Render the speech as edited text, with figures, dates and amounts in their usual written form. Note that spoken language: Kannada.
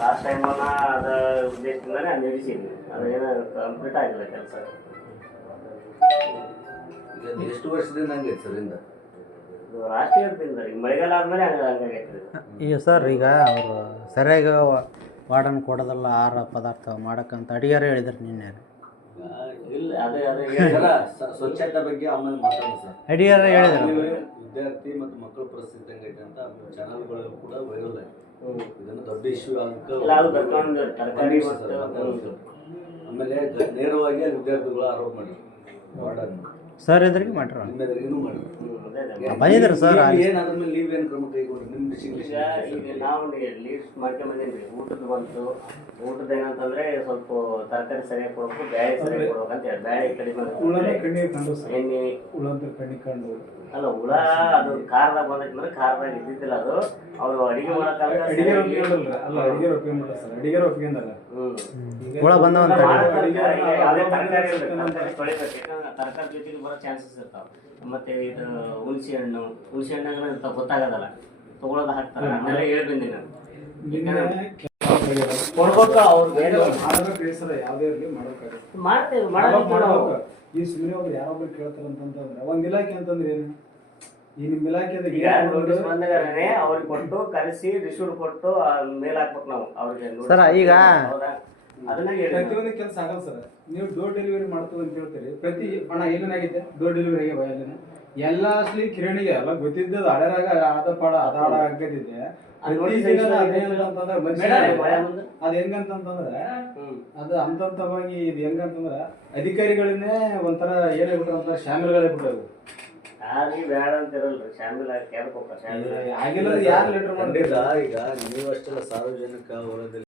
ಲಾಸ್ಟ್ ಟೈಮನ್ನ ಅದ ಉದ್ದೇಶದಿಂದಾನೆ ನಿಲ್ಲಿಸಿದ್ವಿ, ಅದೇನು ಕಂಪ್ಲೀಟ್ ಆಗಿಲ್ಲ ಕೆಲಸ. ಎಷ್ಟು ವರ್ಷದಿಂದ ಹಂಗೈತೆ ಸರ್ ಇಂದ? ರಾಷ್ಟ್ರೀಯದಿಂದ ಈಗ ಮಳೆಗಾಲ ಆದ್ಮೇಲೆ ಹಂಗಾಗೈತೆ. ಈಗ ಸರ್ ಈಗ ಅವರು ಸರಿಯಾಗಿ ವಾರ್ಡನ್ ಕೊಡೋದಲ್ಲ ಆಹಾರ ಪದಾರ್ಥ ಮಾಡೋಕ್ಕಂತ ಅಡಿಗೆರು ಹೇಳಿದ್ರು ನಿನ್ನೆ. ಇಲ್ಲ ಅದೇ ಸ್ವಚ್ಛತೆ ಬಗ್ಗೆ ಆಮೇಲೆ ಮಾತಾಡೋಣ ಸರ್. ಅಡಿಗೆರು ಹೇಳಿದ್ರು ವಿದ್ಯಾರ್ಥಿ ಮತ್ತು ಮಕ್ಕಳ ಪರಿಸ್ಥಿತಿ ಹೆಂಗೈತೆ ಅಂತ ಚಾನಲ್ಗಳಲ್ಲಿ ಕೂಡ ವೈರಲ್ ಆಯ್ತು. ಇದನ್ನು ದೊಡ್ಡ ಇಶ್ಯೂ ಆಮೇಲೆ ನೇರವಾಗಿ ವಿದ್ಯಾರ್ಥಿಗಳು ಆರೋಪ ಮಾಡಿದ್ರು ವಾರ್ಡನ್ ಸರ್ ಎದುರಿಗೆ ಮಾಡ್ರ ನಿಮ್ಮೆದುರಿಗೂ ಮಾಡಿದ್ರು. ಬಂದಿದ್ರು ಸರ್. ಏನು ಅದ್ರ ಮೇಲೆ ನೀವು ಏನು ಕ್ರಮ ಕೈಗೊಂಡ್ರಿ ನಿಮ್ಮ ಡಿಸ್ಟ್ರಿಕ್ಟ್? ಈಗ ನಾವು ಲೀಸ್ಟ್ ಮಾಡ್ಕೊಂಬಂದಿದ್ವಿ. ಊಟದ್ದು ಬಂತು. ಊಟದ ಏನಂತಂದ್ರೆ ಸ್ವಲ್ಪ ತರಕಾರಿ ಸರಿಯಾಗಿ ಕೊಡ್ಬೇಕು, ಬ್ಯಾಳೆ ಸರಿಯಾಗಿ ಕೊಡ್ಬೇಕು ಅಂತ ಹೇಳಿ ಬ್ಯಾಳೆ ಕಡಿಮೆ ಎಣ್ಣೆ ಅಲ್ಲ ಹುಳ ಅದು ಖಾರದಾಗ ಬಂದ್ರೆ ಖಾರದಾಗ ಇದ್ದಿದ್ದಿಲ್ಲ. ಅದು ಅವರು ಅಡಿಗೆ ಮಾಡಕ್ಕಾಗ ಹುಳ ಬಂದವಂತ ತರಕಾರಿ ಜೊತೆಗೆ ಬರೋ ಚಾನ್ಸಸ್ ಇರ್ತಾವ. ಮತ್ತೆ ಇದು ಹುಣಸೆ ಹಣ್ಣಾಗ ಗೊತ್ತಾಗೋದಲ್ಲ, ತಗೊಳೋದು ಹಾಕ್ತಾರೆ. ಅದನ್ನೆಲ್ಲ ಹೇಳಿ ಬಂದಿ ನಾನು ಕೊಡ್ಬೇಕು. ಅವ್ರು ಬೇರೆ ಮಾಡ್ತೇವೆ ಈ ಸುಮ್ಮನೆ ಒಬ್ರು ಯಾರೊಬ್ರು ಕೇಳ್ತಾರ ಅಂತಂದ್ರೆ ಒಂದ್ ಇಲಾಖೆ ಅಂತಂದ್ರೆ ಏನು? ಈ ನಿಮ್ಮ ಇಲಾಖೆ ಬಂದಾಗನೇ ಅವ್ರಿಗೆ ಕೊಟ್ಟು ಕರೆಸಿ ರಿಸೀವ್ಡ್ ಕೊಟ್ಟು ಮೇಲ್ ಹಾಕ್ಬೇಕು ನಾವು ಅವ್ರಿಗೆ. ಸರ್ ಈಗ ಅದನ್ನ ಪ್ರತಿಯೊಂದು ಕೆಲಸ ಆಗಲ್ಲ ಸರ್. ನೀವು ಡೋರ್ ಡೆಲಿವರಿ ಮಾಡ್ತದ ಅಂತ ಹೇಳ್ತೀರಿ. ಪ್ರತಿ ಹಣ ಏನೇನಾಗಿದೆ ಡೋರ್ ಡೆಲಿವರಿ ಆಗಿ ಅಲ್ಲಿನ ಎಲ್ಲ ಅಸಲಿ ಕಿರಣಿಗೆ ಎಲ್ಲ ಗೊತ್ತಿದ್ದದ ಹಳೆರಾಗ ಆದ ಪಾಡ ಅದಾಡ ಆಗದಿದೆ. ಅದ್ ಹೆಂಗಂತಂದ್ರೆ ಅದು ಹಂತವಾಗಿ ಇದು ಹೆಂಗಂತಂದ್ರ ಅಧಿಕಾರಿಗಳನ್ನೇ ಒಂಥರ ಏನಾಗ್ಬಿಟ್ರು ಅಂತ ಶಾಮಿಲ್ಗಳಾಗ್ಬಿಟ್ಟವು. ಯಾರಿಗೆ ಬೇಡ ಅಂತ ಇರಲ್ರಿ ಶಾಮಿಲ್ ಆಗಿಲ್ಲ. ಯಾರು ಲೆಟರ್ ಮಾಡಿದ? ಈಗ ನೀವು ಅಷ್ಟೆಲ್ಲ ಸಾರ್ವಜನಿಕ ವಲಯದಲ್ಲಿ